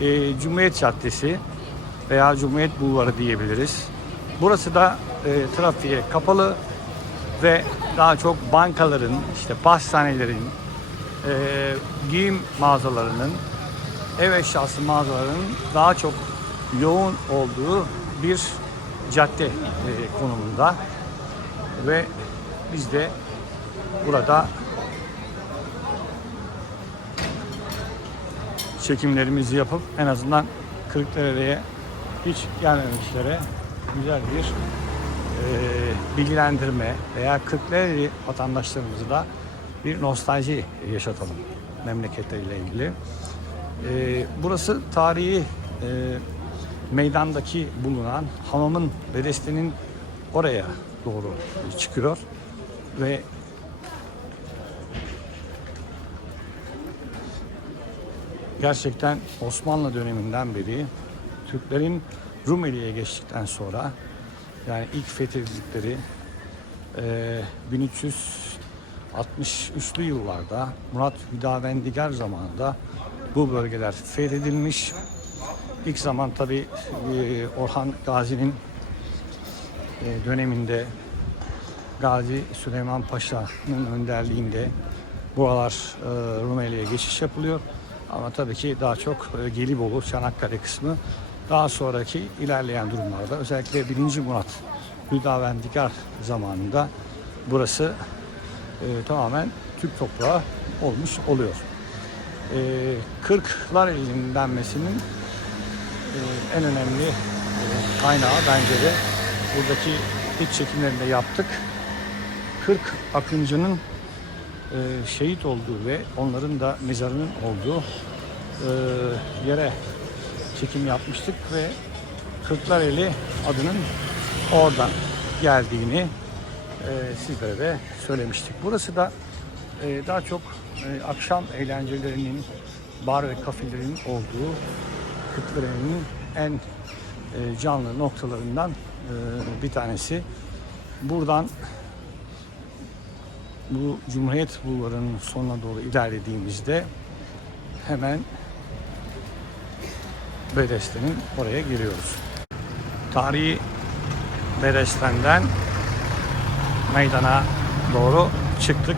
e, Cumhuriyet Caddesi veya Cumhuriyet Bulvarı diyebiliriz. Burası da e, trafiğe kapalı ve daha çok bankaların, işte pastanelerin, e, giyim mağazalarının, ev eşyası mağazalarının daha çok yoğun olduğu bir cadde e, konumunda ve biz de burada çekimlerimizi yapıp en azından Kırıklareli'ye hiç gelmemişlere güzel bir e, bilgilendirme veya Kırklareli vatandaşlarımızı da bir nostalji yaşatalım memleketleriyle ilgili. E, burası tarihi e, meydandaki bulunan hamamın bedestinin oraya doğru çıkıyor ve gerçekten Osmanlı döneminden beri Türklerin Rumeli'ye geçtikten sonra yani ilk fethedildikleri eee 1363'lü yıllarda Murat Hüdavendigar zamanında bu bölgeler fethedilmiş. İlk zaman tabi Orhan Gazi'nin e, döneminde Gazi Süleyman Paşa'nın önderliğinde buralar e, Rumeli'ye geçiş yapılıyor. Ama tabii ki daha çok e, Gelibolu, Çanakkale kısmı daha sonraki ilerleyen durumlarda özellikle 1. Murat Hüdavendigar zamanında burası e, tamamen Türk toprağı olmuş oluyor. E, Kırklar elinin denmesinin e, en önemli e, kaynağı bence de buradaki hiç çekimlerinde yaptık. 40 akıncının e, şehit olduğu ve onların da mezarının olduğu e, yere çekim yapmıştık ve Kırklareli adının oradan geldiğini e, sizlere de söylemiştik. Burası da e, daha çok e, akşam eğlencelerinin, bar ve kafelerin olduğu Kırklareli'nin en e, canlı noktalarından e, bir tanesi. Buradan bu Cumhuriyet Bulvarı'nın sonuna doğru ilerlediğimizde hemen Bedesten'in oraya giriyoruz. Tarihi Bedesten'den meydana doğru çıktık.